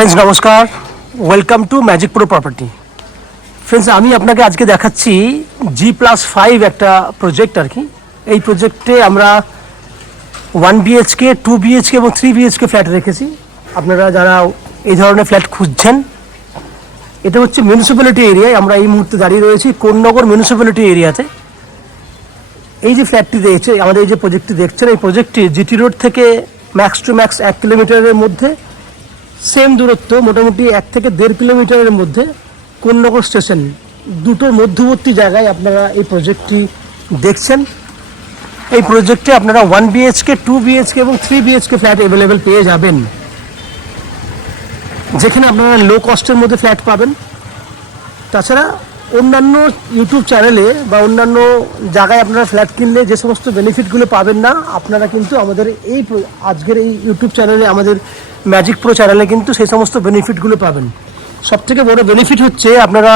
Friends नमस्कार, welcome to magic pro property. Friends আমি আপনাকে আজকে দেখাচ্ছি G+5 একটা প্রজেক্ট আর কি। এই প্রজেক্টে আমরা 1 BHK 2 BHK এবং 3 BHK ফ্ল্যাট রেখেছি। আপনারা যারা এই ধরনের ফ্ল্যাট খুঁজছেন, এটা হচ্ছে মিউনিসিপ্যালিটি এরিয়ায়। আমরা এই মুহূর্তে দাঁড়িয়ে রয়েছি কোন্নগর মিউনিসিপ্যালিটি এরিয়াতে। এই যে ফ্ল্যাটটি দেখছে, আমাদের এই যে প্রজেক্টটি দেখছেন, এই প্রজেক্টটি জিটি রোড থেকে ম্যাক্স টু ম্যাক্স 1 কিলোমিটারের মধ্যে, সেম দূরত্ব মোটামুটি 1 থেকে 1.5 কিলোমিটারের মধ্যে কোন্নগর স্টেশন, দুটোর মধ্যবর্তী জায়গায় আপনারা এই প্রজেক্টটি দেখছেন। এই প্রজেক্টে আপনারা 1 BHK 2 BHK এবং 3 BHK ফ্ল্যাট অ্যাভেলেবেল পেয়ে যাবেন, যেখানে আপনারা লো কস্টের মধ্যে ফ্ল্যাট পাবেন। তাছাড়া অন্যান্য ইউটিউব চ্যানেলে বা অন্যান্য জায়গায় আপনারা ফ্ল্যাট কিনলে যে সমস্ত বেনিফিটগুলো পাবেন না, আপনারা কিন্তু আমাদের এই আজকের এই ইউটিউব চ্যানেলে, আমাদের ম্যাজিক প্রো চ্যানেলে কিন্তু সেই সমস্ত বেনিফিটগুলো পাবেন। সবথেকে বড় বেনিফিট হচ্ছে আপনারা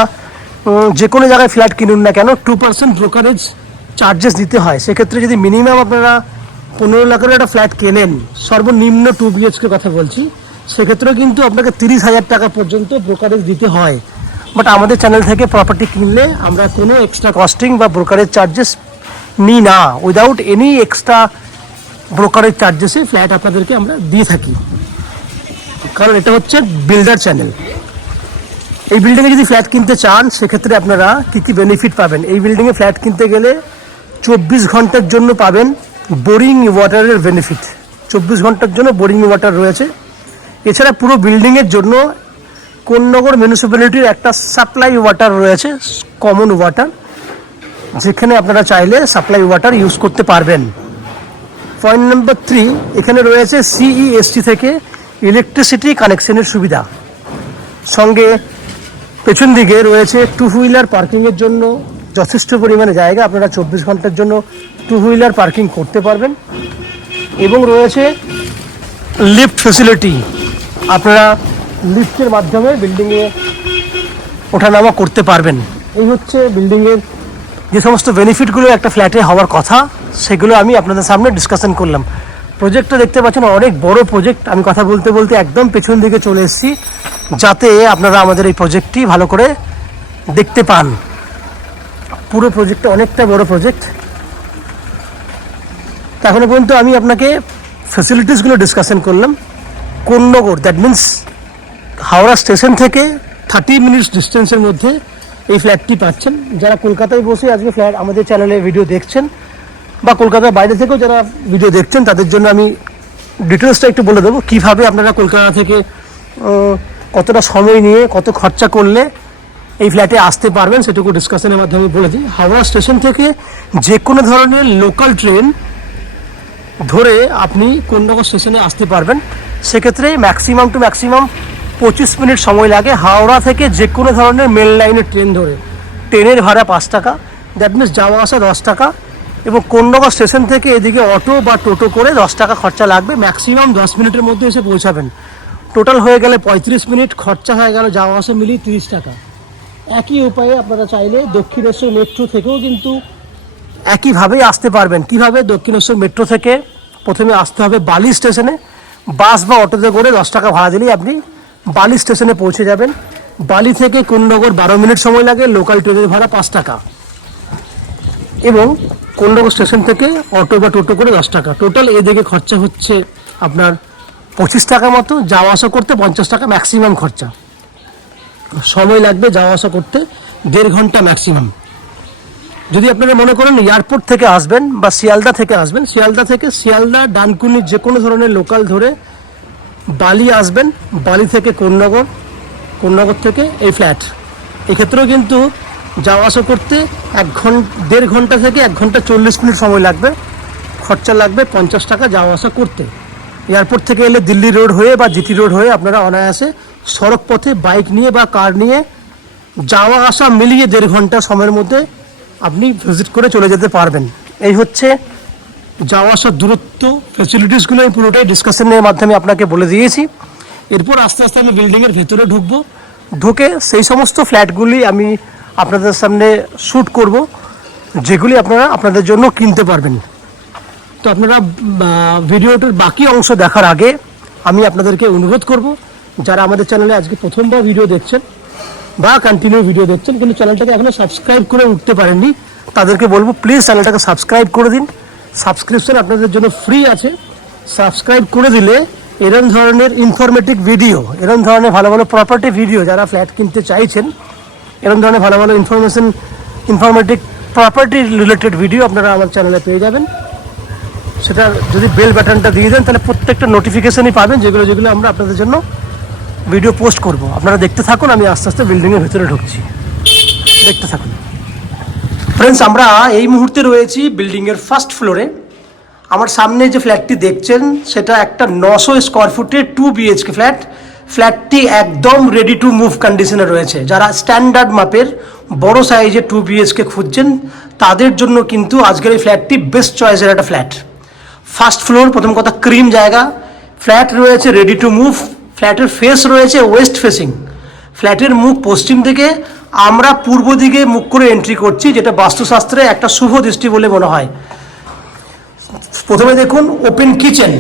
যে কোনো জায়গায় ফ্ল্যাট কিনুন না কেন 2% ব্রোকারেজ চার্জেস দিতে হয়। সেক্ষেত্রে যদি মিনিমাম আপনারা 15 লাখের একটা ফ্ল্যাট কেনেন, সর্বনিম্ন 2 BHK কথা বলছি, সেক্ষেত্রেও কিন্তু আপনাকে 30,000 টাকা পর্যন্ত ব্রোকারেজ দিতে হয়। বাট আমাদের চ্যানেল থেকে প্রপার্টি কিনলে আমরা কোনো এক্সট্রা কস্টিং বা ব্রোকারেজ চার্জেস নিই না। উইদাউট এনি এক্সট্রা ব্রোকারেজ চার্জেসে ফ্ল্যাট আপনাদেরকে আমরা দিয়ে থাকি, কারণ এটা হচ্ছে বিল্ডার চ্যানেল। এই বিল্ডিংয়ে যদি ফ্ল্যাট কিনতে চান, সেক্ষেত্রে আপনারা কী কী বেনিফিট পাবেন? এই বিল্ডিংয়ে ফ্ল্যাট কিনতে গেলে 24 ঘন্টার জন্য পাবেন বোরিং ওয়াটারের বেনিফিট। 24 ঘন্টার জন্য বোরিং ওয়াটার রয়েছে। এছাড়া পুরো বিল্ডিংয়ের জন্য কোন্নগর মিউনিসিপ্যালিটির একটা সাপ্লাই ওয়াটার রয়েছে, কমন ওয়াটার, যেখানে আপনারা চাইলে সাপ্লাই ওয়াটার ইউজ করতে পারবেন। পয়েন্ট নাম্বার 3, এখানে রয়েছে CEST থেকে ইলেকট্রিসিটি কানেকশনের সুবিধা। সঙ্গে পেছন দিকে রয়েছে 2 হুইলার পার্কিংয়ের জন্য যথেষ্ট পরিমাণে জায়গা। আপনারা 24 ঘন্টার জন্য 2 হুইলার পার্কিং করতে পারবেন। এবং রয়েছে লিফট ফেসিলিটি, আপনারা লিফটের মাধ্যমে বিল্ডিংয়ে ওঠানামা করতে পারবেন। এই হচ্ছে বিল্ডিংয়ের যে সমস্ত বেনিফিটগুলো একটা ফ্ল্যাটে হওয়ার কথা, সেগুলো আমি আপনাদের সামনে ডিসকাশন করলাম। প্রজেক্টটা দেখতে পাচ্ছেন অনেক বড় প্রজেক্ট। আমি কথা বলতে বলতে একদম পেছন দিকে চলে এসেছি, যাতে আপনারা আমাদের এই প্রজেক্টটি ভালো করে দেখতে পান। পুরো প্রজেক্টটা অনেকটা বড় প্রজেক্ট। এখনো পর্যন্ত আমি আপনাকে ফ্যাসিলিটিসগুলো ডিসকাশন করলাম। Konnagar, that means Howrah station থেকে 30 মিনিটস ডিস্টেন্সের মধ্যে এই ফ্ল্যাটটি পাচ্ছেন। যারা কলকাতায় বসে আজকে ফ্ল্যাট আমাদের চ্যানেলে ভিডিও দেখছেন, বা কলকাতার বাইরে থেকেও যারা ভিডিও দেখছেন, তাদের জন্য আমি ডিটেলসটা একটু বলে দেবো, কীভাবে আপনারা কলকাতা থেকে কতটা সময় নিয়ে কত খরচা করলে এই ফ্ল্যাটে আসতে পারবেন, সেটুকু ডিসকাশনের মাধ্যমে বলে দিই। হাওড়া স্টেশন থেকে যে কোনো ধরনের লোকাল ট্রেন ধরে আপনি কোন্নগর স্টেশনে আসতে পারবেন। সেক্ষেত্রে ম্যাক্সিমাম টু ম্যাক্সিমাম 25 মিনিট সময় লাগে। হাওড়া থেকে যে কোনো ধরনের মেল লাইনের ট্রেন ধরে, ট্রেনের ভাড়া 5 টাকা, দ্যাট মিনস যাওয়া আসা 10 টাকা। এবং কোন্নগর স্টেশন থেকে এদিকে অটো বা টোটো করে 10 টাকা খরচা লাগবে। ম্যাক্সিমাম 10 মিনিটের মধ্যে এসে পৌঁছাবেন। টোটাল হয়ে গেলে 35 মিনিট, খরচা হয়ে গেল যাওয়া আসা মিলিয়ে 30 টাকা। একই উপায়ে আপনারা চাইলে দক্ষিণেশ্বর মেট্রো থেকেও কিন্তু একইভাবেই আসতে পারবেন। কিভাবে? দক্ষিণেশ্বর মেট্রো থেকে প্রথমে আসতে হবে বালি স্টেশনে, বাস বা অটোতে করে 10 টাকা ভাড়া দিলেই আপনি বালি স্টেশনে পৌঁছে যাবেন। বালি থেকে কোন্নগর 12 মিনিট সময় লাগে, লোকাল ট্রেনের ভাড়া 5 টাকা। এবং কোন্নগর স্টেশন থেকে অটো বা টোটো করে 10 টাকা। টোটাল এদিকে খরচা হচ্ছে আপনার 25 টাকা মতো, যাওয়া আসা করতে 50 টাকা ম্যাক্সিমাম খরচা। সময় লাগবে যাওয়া আসা করতে 1.5 ঘন্টা ম্যাক্সিমাম। যদি আপনারা মনে করেন এয়ারপোর্ট থেকে আসবেন বা শিয়ালদা থেকে আসবেন, শিয়ালদা ডানকুনি যে কোনো ধরনের লোকাল ধরে বালি আসবেন, বালি থেকে কোন্নগর, কোন্নগর থেকে এই ফ্ল্যাট। এক্ষেত্রেও কিন্তু যাওয়া আসা করতে 1.5 ঘন্টা থেকে 1 ঘন্টা 40 মিনিট সময় লাগবে। খরচা লাগবে 50 টাকা যাওয়া আসা করতে। এয়ারপোর্ট থেকে এলে দিল্লি রোড হয়ে বা জিটি রোড হয়ে আপনারা অনায়াসে সড়ক পথে বাইক নিয়ে বা কার নিয়ে যাওয়া আসা মিলিয়ে 1.5 ঘন্টা সময়ের মধ্যে আপনি ভিজিট করে চলে যেতে পারবেন। এই হচ্ছে যাওয়া আসার দূরত্ব, ফ্যাসিলিটিসগুলো আমি পুরোটাই ডিসকাশনের মাধ্যমে আপনাকে বলে দিয়েছি। এরপর আস্তে আস্তে আমি বিল্ডিংয়ের ভেতরে ঢুকবো। ঢুকে সেই সমস্ত ফ্ল্যাটগুলি আমি আপনাদের সামনে শ্যুট করব, যেগুলি আপনারা আপনাদের জন্য কিনতে পারবেন। তো আপনারা ভিডিওটার বাকি অংশ দেখার আগে আমি আপনাদেরকে অনুরোধ করব যারা আমাদের চ্যানেলে আজকে প্রথমবার ভিডিও দেখছেন বা কন্টিনিউ ভিডিও দেখছেন কিন্তু চ্যানেলটাকে এখনও সাবস্ক্রাইব করে উঠতে পারেননি, তাদেরকে বলবো প্লিজ চ্যানেলটাকে সাবস্ক্রাইব করে দিন। সাবস্ক্রিপশন আপনাদের জন্য ফ্রি আছে। সাবস্ক্রাইব করে দিলে এরকম ধরনের ইনফরমেটিভ ভিডিও, এরকম ধরনের ভালো ভালো প্রপার্টি ভিডিও যারা ফ্ল্যাট কিনতে চাইছেন, এরকম ধরনের ভালো ভালো ইনফরমেটিভ প্রপার্টি রিলেটেড ভিডিও আপনারা আমার চ্যানেলে পেয়ে যাবেন। সেটা যদি বেল বাটনটা দিয়ে দেন তাহলে প্রত্যেকটা নোটিফিকেশনই পাবেন, যেগুলো আমরা আপনাদের জন্য ভিডিও পোস্ট করব। আপনারা দেখতে থাকুন, আমি আস্তে আস্তে বিল্ডিংয়ের ভিতরে ঢুকছি, দেখতে থাকুন। ফ্রেন্ডস, আমরা এই মুহূর্তে রয়েছি বিল্ডিংয়ের ফার্স্ট ফ্লোরে। আমার সামনে যে ফ্ল্যাটটি দেখছেন সেটা একটা 900 স্কোয়ার ফুটের 2 BHK ফ্ল্যাট। ফ্ল্যাটটি একদম রেডি টু মুভ কন্ডিশনে রয়েছে। যারা স্ট্যান্ডার্ড মাপের বড় সাইজের 2 BHK খুঁজছেন তাদের জন্য কিন্তু আজকের এই ফ্ল্যাটটি বেস্ট চয়েসের একটা ফ্ল্যাট। ফার্স্ট ফ্লোর, প্রথম কথা ক্রিম জায়গা, ফ্ল্যাট রয়েছে রেডি টু মুভ। ফ্ল্যাটের ফেস রয়েছে ওয়েস্ট ফেসিং। ফ্ল্যাটের মুখ পশ্চিম দিকে, আমরা পূর্ব দিকে মুখ করে এন্ট্রি করছি, যেটা বাস্তুশাস্ত্রে একটা শুভ দৃষ্টি বলে মনে হয়। প্রথমে দেখুন ওপেন কিচেন,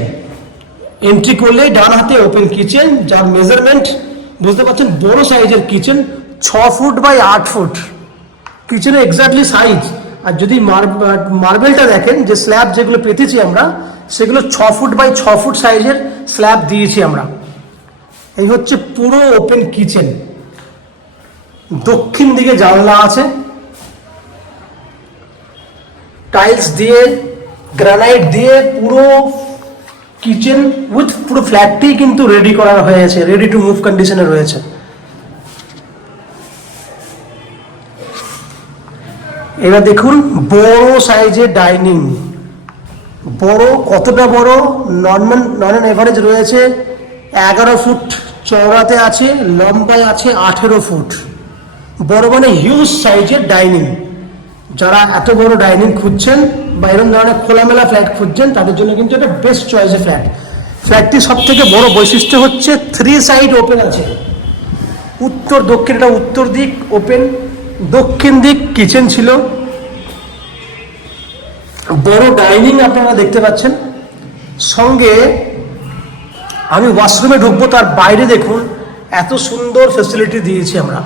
এন্ট্রি করলেই ডান হাতে ওপেন কিচেন, যার মেজারমেন্ট বুঝতে পারছেন বড় সাইজের কিচেন, 6 ফুট বাই 8 ফুট কিচেনের এক্স্যাক্টলি সাইজ। আর যদি মার্বেলটা দেখেন, যে স্ল্যাব যেগুলো পেতেছি আমরা সেগুলো 6 ফুট বাই 6 ফুট সাইজের স্ল্যাব দিয়েছি আমরা। এই হচ্ছে পুরো ওপেন কিচেন। দক্ষিণ দিকে জানলা আছে, টাইলস দিয়ে গ্রানাইট দিয়ে পুরো কিচেন উইথ পুরো ফ্ল্যাটটি কিন্তু রেডি করা হয়েছে, রেডি টু মুভ কন্ডিশনে রয়েছে। এবার দেখুন বড় সাইজের ডাইনিং, বড় কতটা বড়, নন এভারেজ রয়েছে 11 ফুট চওড়াতে আছে, লম্বায় আছে 18 ফুট। বড় মানে হিউজ সাইজের ডাইনিং। যারা এত বড় ডাইনিং খুঁজছেন বা এরকম ধরনের খোলামেলা ফ্ল্যাট খুঁজছেন তাদের জন্য কিন্তু এটা বেস্ট চয়েসের ফ্ল্যাট। ফ্ল্যাটটি সব থেকে বড় বৈশিষ্ট্য হচ্ছে 3 সাইড ওপেন আছে, উত্তর দক্ষিণ। এটা উত্তর দিক ওপেন, দক্ষিণ দিক কিচেন ছিল, বড় ডাইনিং আপনারা দেখতে পাচ্ছেন। সঙ্গে আমি ওয়াশরুমে ঢুকবো, তার বাইরে দেখুন এত সুন্দর ফেসিলিটি দিয়েছি আমরা।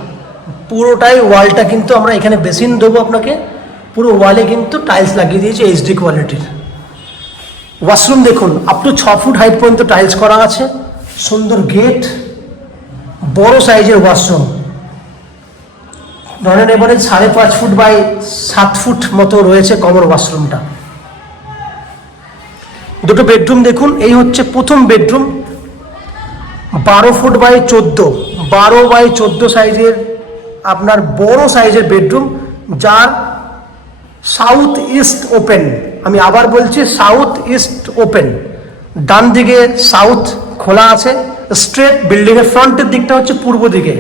পুরোটাই ওয়ালটা কিন্তু আমরা এখানে বেসিন দেবো আপনাকে, পুরো ওয়ালে কিন্তু টাইলস লাগিয়ে দিয়েছি HD কোয়ালিটির। ওয়াশরুম দেখুন আপ টু 6 ফুট হাইট পর্যন্ত টাইলস করা আছে, সুন্দর গেট, বড় সাইজের ওয়াশরুম। ধরেন এবারে 5.5 ফুট বাই 7 ফুট মতো রয়েছে কমন ওয়াশরুমটা। দুটো বেডরুম দেখুন, এই হচ্ছে প্রথম বেডরুম, 12 ফুট বাই 14, 12 বাই 14 সাইজের আপনার বড় সাইজের বেডরুম, যার সাউথ ইস্ট ওপেন। আমি আবার বলছি সাউথ ইস্ট ওপেন, ডান দিকে সাউথ খোলা আছে স্ট্রেট। বিল্ডিংয়ের ফ্রন্টের দিকটা হচ্ছে পূর্ব দিকে,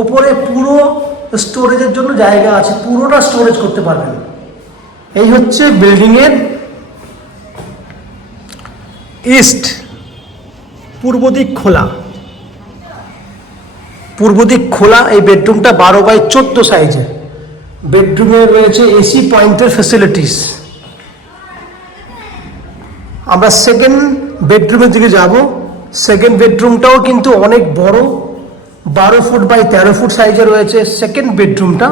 ওপরে পুরো স্টোরেজের জন্য জায়গা আছে, পুরোটা স্টোরেজ করতে পারবেন। এই হচ্ছে বিল্ডিংয়ের ইস্ট, পূর্ব দিক খোলা, পূর্ব দিক খোলা। এই বেডরুমটা 12 বাই 14 সাইজের। বেডরুমে রয়েছে AC পয়েন্টের ফ্যাসিলিটিস। আমরা সেকেন্ড বেডরুমের দিকে যাব। সেকেন্ড বেডরুমটাও কিন্তু অনেক বড়, 12 ফুট বাই 13 ফুট সাইজে রয়েছে সেকেন্ড বেডরুমটা।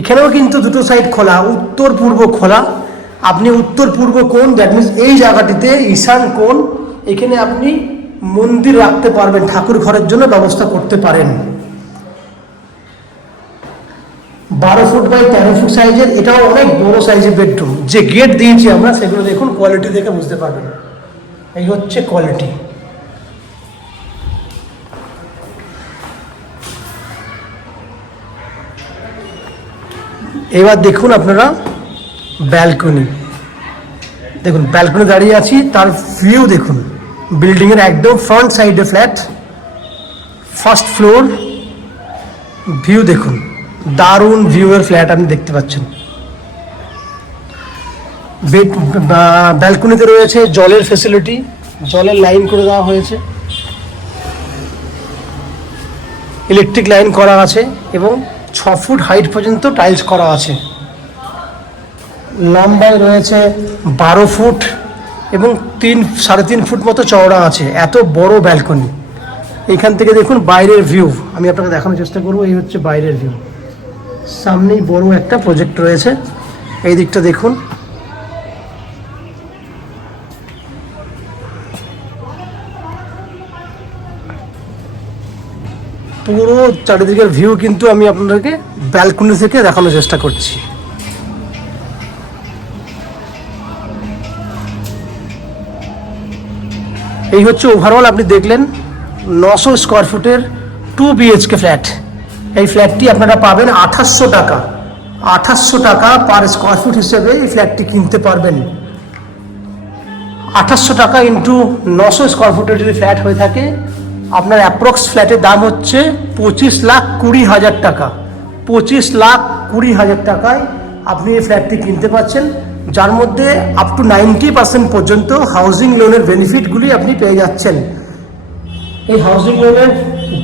এখানেও কিন্তু দুটো সাইড খোলা, উত্তর পূর্ব খোলা। আপনি উত্তর পূর্ব কোণ, দ্যাট মিনস এই জায়গাটিতে ঈশান কোণ, এখানে আপনি মন্দির রাখতে পারবেন, ঠাকুর ঘরের জন্য ব্যবস্থা করতে পারেন। 12 ফুট বাই 13 ফুট সাইজের, এটাও অনেক বড় সাইজের বেডরুম। যে গেট দিয়েছি আমরা সেগুলো দেখুন, কোয়ালিটি দেখে বুঝতে পারবেন। এই হচ্ছে কোয়ালিটি। এবার দেখুন আপনারা ব্যালকনি, দেখুন ব্যালকনি দাঁড়িয়ে আছি, তার ভিউ দেখুন। বিল্ডিংয়ের একদম ফ্রন্ট সাইডে ফ্ল্যাট, ফার্স্ট ফ্লোর, ভিউ দেখুন, দারুণ ভিউয়ের ফ্ল্যাট আপনি দেখতে পাচ্ছেন। ব্যালকনিতে রয়েছে জলের ফেসিলিটি, জলের লাইন করে দেওয়া হয়েছে, ইলেকট্রিক লাইন করা আছে এবং 6 ফুট হাইট পর্যন্ত টাইলস করা আছে। লম্বায় রয়েছে 12 ফুট এবং 3-3.5 ফুট মতো চওড়া আছে। এত বড় ব্যালকনি, এইখান থেকে দেখুন বাইরের ভিউ, আমি আপনাকে দেখানোর চেষ্টা করবো। এই হচ্ছে বাইরের ভিউ, সামনেই বড় একটা প্রজেক্ট রয়েছে। এই দিকটা দেখুন, পুরো চারিদিকের ভিউ কিন্তু আমি আপনাদেরকে ব্যালকনি থেকে দেখানোর চেষ্টা করছি। এই হচ্ছে ওভারঅল, আপনি দেখলেন 900 স্কোয়ার ফুটের 2 BHK ফ্ল্যাট। এই ফ্ল্যাটটি আপনারা পাবেন 2800 টাকা, 2800 টাকা পার স্কোয়ার ফুট হিসেবে এই ফ্ল্যাটটি কিনতে পারবেন। 2800 টাকা ইন্টু 900 স্কোয়ার ফুটের যদি ফ্ল্যাট হয়ে থাকে, আপনার অ্যাপ্রক্স ফ্ল্যাটের দাম হচ্ছে 25,20,000 টাকা। 25,20,000 টাকায় আপনি এই ফ্ল্যাটটি কিনতে পারছেন, যার মধ্যে আপ টু 90% পর্যন্ত হাউজিং লোনের বেনিফিটগুলি আপনি পেয়ে যাচ্ছেন। এই হাউজিং লোনের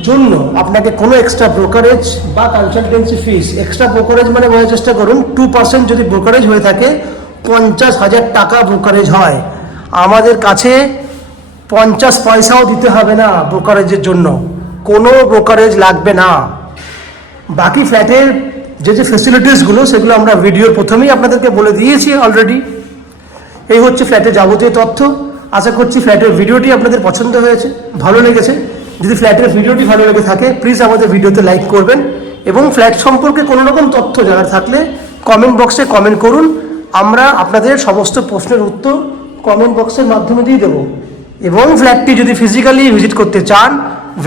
জন্য আপনাকে কোনো এক্সট্রা ব্রোকারেজ বা কনসালটেন্সি ফিস, এক্সট্রা ব্রোকারেজ মানে বোঝার চেষ্টা করুন, 2% যদি ব্রোকারেজ হয়ে থাকে 50,000 টাকা ব্রোকারেজ হয়। আমাদের কাছে 50 পয়সাও দিতে হবে না ব্রোকারেজের জন্য, কোনো ব্রোকারেজ লাগবে না। বাকি ফ্ল্যাটের যে ফেসিলিটিসগুলো সেগুলো আমরা ভিডিওর প্রথমেই আপনাদেরকে বলে দিয়েছি অলরেডি। এই হচ্ছে ফ্ল্যাটের যাবতীয় তথ্য। আশা করছি ফ্ল্যাটের ভিডিওটি আপনাদের পছন্দ হয়েছে, ভালো লেগেছে। যদি ফ্ল্যাটের ভিডিওটি ভালো লেগে থাকে প্লিজ আমাদের ভিডিওতে লাইক করবেন, এবং ফ্ল্যাট সম্পর্কে কোনো রকম তথ্য জানার থাকলে কমেন্ট বক্সে কমেন্ট করুন। আমরা আপনাদের সমস্ত প্রশ্নের উত্তর কমেন্ট বক্সের মাধ্যমে দিয়ে দেবো। এবং ফ্ল্যাটটি যদি ফিজিক্যালি ভিজিট করতে চান,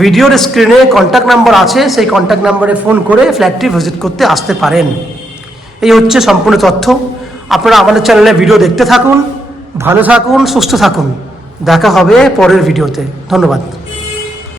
ভিডিওর স্ক্রিনে কন্ট্যাক্ট নাম্বার আছে, সেই কন্ট্যাক্ট নাম্বারে ফোন করে ফ্ল্যাটটি ভিজিট করতে আসতে পারেন। এই হচ্ছে সম্পূর্ণ তথ্য। আপনারা আমাদের চ্যানেলে ভিডিও দেখতে থাকুন, ভালো থাকুন, সুস্থ থাকুন। দেখা হবে পরের ভিডিওতে। ধন্যবাদ।